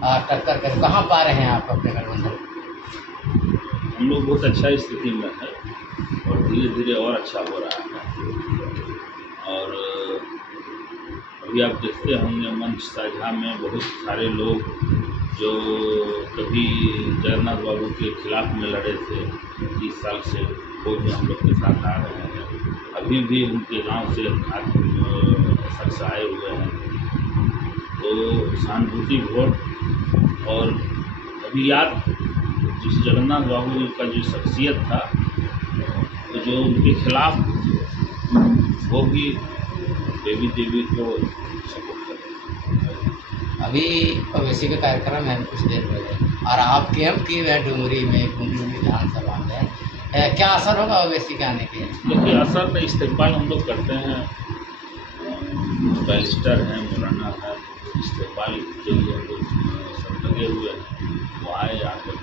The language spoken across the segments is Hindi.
टक्कर कर कहाँ पा रहे हैं आप अपने गठबंधन? हम लोग बहुत अच्छा स्थिति में है और धीरे धीरे और अच्छा हो रहा है। और अभी आप देखते होंगे मंच साझा में बहुत सारे लोग जो कभी जगन्नाथ बाबू के खिलाफ में लड़े थे 30 साल से, वो भी हम लोग के साथ आ रहे हैं। अभी भी उनके गांव से शख्स आए हुए हैं। तो सहानुभूति वोट। और अभी याद जिस जगन्नाथ बाबू का जो शख्सियत था, तो जो उनके खिलाफ वो भी देवी देवी को सपोर्ट कर। अभी ओवैसी का कार्यक्रम है कुछ देर पहले, और आप कैंप की हुए डुमरी में, डुमरी विधानसभा में, क्या असर होगा ओवैसी के आने के? देखिए, असर तो इस्तेमाल हम लोग करते हैं, बैरिस्टर हैं, मौलाना है, इस्तेमाल के लिए हम लोग सब लगे हुए हैं। वो आए आकर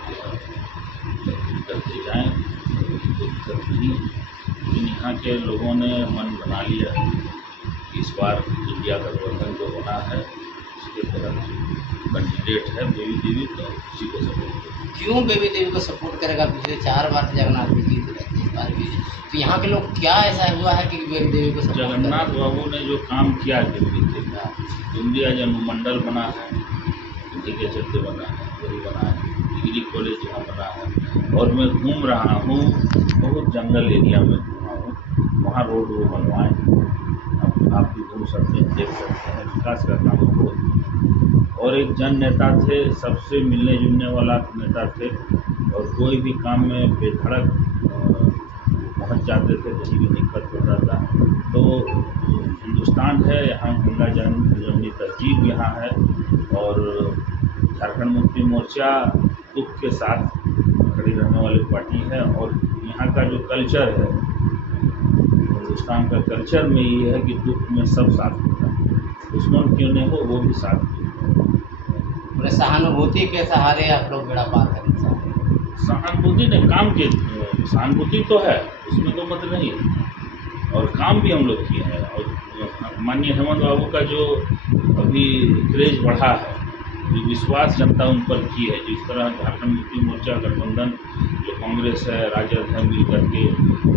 करके जाएँ, कोई दिक्कत नहीं। लेकिन यहाँ के लोगों ने मन बना लिया कि इस बार इंडिया गठबंधन जो बना है उसके तहत कैंडिडेट है बेबी देवी, तो उसी को सपोर्ट करें। क्यों बेबी देवी को सपोर्ट करेगा? पिछले 4 बार से जगन्नाथ जी जीत रहे थे, इस बार भी। तो यहाँ के लोग क्या ऐसा हुआ है कि बेबी देवी को सपोर्ट करें? जगन्नाथ बाबू ने जो काम किया है बेबी देवी का, इंडिया जो अनुमंडल बना है उन्हीं के चलते बना है, वही बना है। डिग्री कॉलेज यहाँ बना है। और मैं घूम रहा हूँ, बहुत जंगल एरिया में घूमा हूँ, वहाँ रोड वो बनवाए। अब आप भी घूम सकते हैं, देख सकते हैं, विकास का काम बहुत। और एक जन नेता थे, सबसे मिलने जुलने वाला नेता थे, और कोई भी काम में बेधड़क पहुंच जाते थे, कहीं भी दिक्कत होता था। तो हिंदुस्तान है, यहाँ गंगा जमुनी तहजीब यहाँ है। और झारखंड मुक्ति मोर्चा दुख के साथ खड़ी रहने वाली पार्टी है। और यहाँ का जो कल्चर है, हिंदुस्तान का कल्चर में ये है कि दुख में सब साथ होता है, दुश्मन क्यों नहीं हो वो भी साथ होता पूरे सहानुभूति के सहारे आप लोग बेड़ा पार करना चाहते हैं? सहानुभूति ने काम के, सहानुभूति तो है, उसमें तो मत नहीं है, और काम भी हम लोग किए हैं। और माननीय हेमंत बाबू का जो अभी क्रेज बढ़ा है, जो विश्वास जनता उन पर की है, जिस तरह झारखंड मुक्ति मोर्चा गठबंधन जो कांग्रेस है, राजद है, मिल करके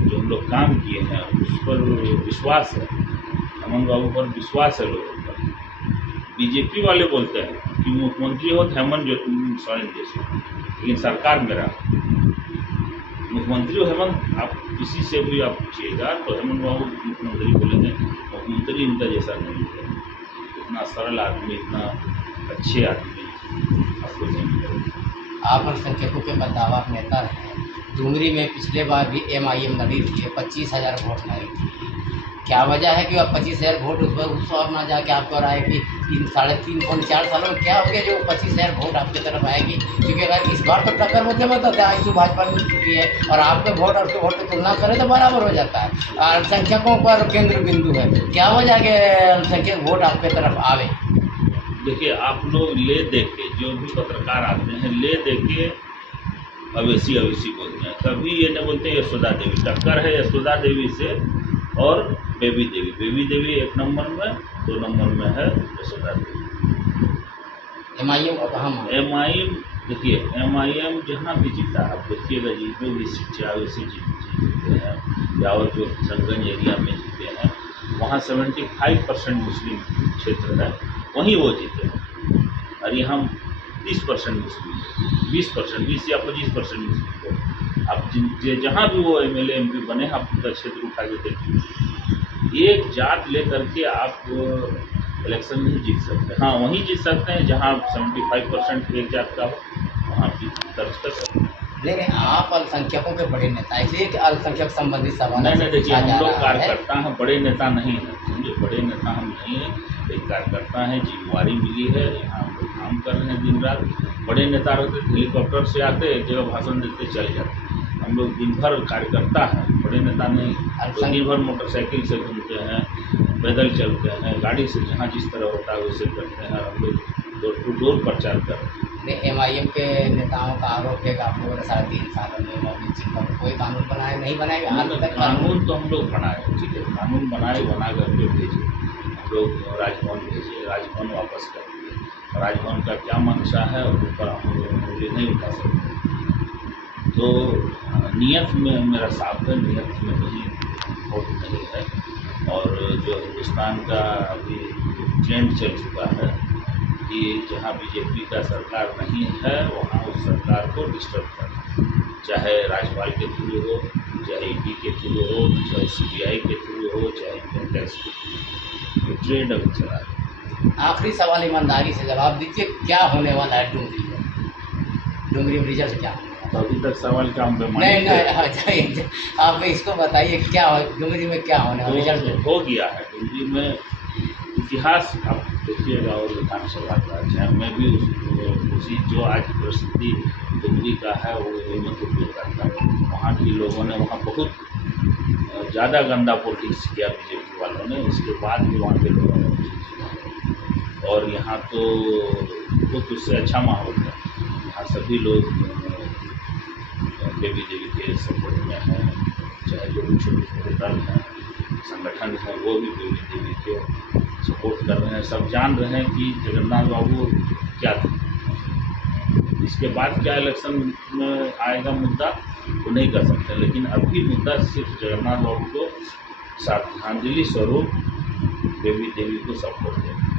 जो हम लोग काम किए हैं, उस पर विश्वास है। हेमंत बाबू पर विश्वास है लोगों का। बीजेपी वाले बोलते हैं कि मुख्यमंत्री हो तो हेमंत सोरेन जैसे, लेकिन सरकार मेरा मुख्यमंत्री हो हेमंत, आप किसी से भी आप पूछिएगा तो हेमंत बाबू मुख्यमंत्री बोलेंगे, मुख्यमंत्री उनका जैसा नहीं है। इतना सरल आदमी, इतना अच्छे आदमी आपको नहीं मिलेगा। आप अल्पसंख्यकों के बददावा नेता हैं। डुमरी में पिछले बार भी MIM लड़ी थी, 25,000 वोट लाई थी। क्या वजह है कि अब 25,000 वोट उस और ना जाके आपको और आए कि 3.5-4 सालों में क्या हो गया जो 25,000 वोट आपकी तरफ आएगी? क्योंकि अगर इस बार तो टक्कर मुझे बताते हैं, आईसू भाजपा मिल चुकी है, और आपके वोट और उसके वोट की तुलना करें तो बराबर हो जाता है। अल्पसंख्यकों पर केंद्र बिंदु है, क्या वजह है कि अल्पसंख्यक वोट आपकी तरफ आवे? देखिए, आप लोग ले दे के, जो भी पत्रकार आते हैं, ले दे के अवैसी बोलते हैं। कभी ये नहीं बोलते यशोदा देवी। टक्कर है यशोदा देवी से और बेबी देवी 1 नंबर में, 2 नंबर में है यशोदा देवी। MIM को कहाँ माने? MIM, देखिए MIM जहाँ भी जीता, आप देखिएगा जी, जो भी सीट वैसे जीते हैं, या और जो संगंज एरिया में जीते हैं, वहाँ 75% मुस्लिम क्षेत्र है, वहीं वो जीते हैं। और यहाँ 30% मुस्लिम, 20 या 25% मुस्लिम को। अब जहाँ भी वो MLA MP बने, आप उनका क्षेत्र उठा के देखिए, एक जात लेकर के आप इलेक्शन नहीं जीत सकते। हाँ, वहीं जीत सकते हैं जहाँ 75% एक जात का हो, वहाँ भी दर्ज कर सकते हैं। लेकिन आप अल्पसंख्यकों के बड़े नेता, इसलिए कि अल्पसंख्यक संबंधित सवाल नहीं, देखिए, हम लोग कार्यकर्ता हैं, बड़े नेता नहीं हैं। समझे, बड़े नेता हम नहीं हैं, एक कार्यकर्ता हैं, जिम्मेवारी मिली है, यहाँ हम लोग काम कर रहे हैं दिन रात। बड़े नेता रहते हेलीकॉप्टर से आते, एक जगह भाषण देते चले जाते। हम लोग दिन भर कार्यकर्ता हैं, बड़े नेता नहीं। तो दिन भर मोटरसाइकिल से घूमते हैं, पैदल चलते हैं, गाड़ी से जहाँ जिस तरह होता है वैसे करते हैं। हम लोग डोर टू डोर प्रचार करते हैं। MIM के नेताओं का आरोप है कि आप लोगों ने 3.5 सालों में मोदी जी पर कोई कानून बनाए नहीं बनाए आज तक? कानून तो हम लोग बनाए, ठीक है, कानून बनाए, बना करके भेजे, हम लोग राजभवन भेजे, राजभवन वापस कर दिए। राजभवन का क्या मंशा है और ऊपर हम लोग उंगली नहीं उठा सकते। तो नियत में मेरा साफ है, नियत में नहीं वोट नहीं है। और जो हिंदुस्तान का अभी ट्रेंड चल चुका है कि जहाँ बीजेपी का सरकार नहीं है वहाँ उस सरकार को डिस्टर्ब करना, चाहे राज्यपाल के थ्रू हो, चाहे ईडी के थ्रू हो, चाहे सीबीआई के थ्रू हो, चाहे इनकम टैक्स के थ्रू हो, ट्रेंड अभी चला है। आखिरी सवाल ईमानदारी से जवाब दीजिए, क्या होने वाला है डुमरी में? डुमरी में रिजल्ट क्या होने वाला है? तो अभी तक सवाल का हम नहीं, आप इसको बताइए क्या डुमरी में क्या होने वाला रिजल्ट? हो गया है डुमरी में इतिहास। आप देखिएगा और विधानसभा का, चाहे मैं भी उसी जो आज परिस्थिति डुमरी का है वो मत उपयोग करता हूँ। वहाँ के लोगों ने वहाँ बहुत ज़्यादा गंदा पॉलिटिक्स किया बीजेपी वालों ने, उसके बाद भी वहाँ के लोगों ने किया। और यहाँ तो बहुत उससे अच्छा माहौल है। यहाँ सभी लोग देवी के सपोर्ट में हैं, चाहे जो भी छोटे छोटे दल हैं, संगठन हैं, वो भी देवी के सपोर्ट कर रहे हैं। सब जान रहे हैं कि जगन्नाथ बाबू क्या थे। इसके बाद क्या इलेक्शन में आएगा मुद्दा वो नहीं कर सकते, लेकिन अभी मुद्दा सिर्फ जगन्नाथ बाबू को श्रद्धांजलि स्वरूप देवी को सपोर्ट है।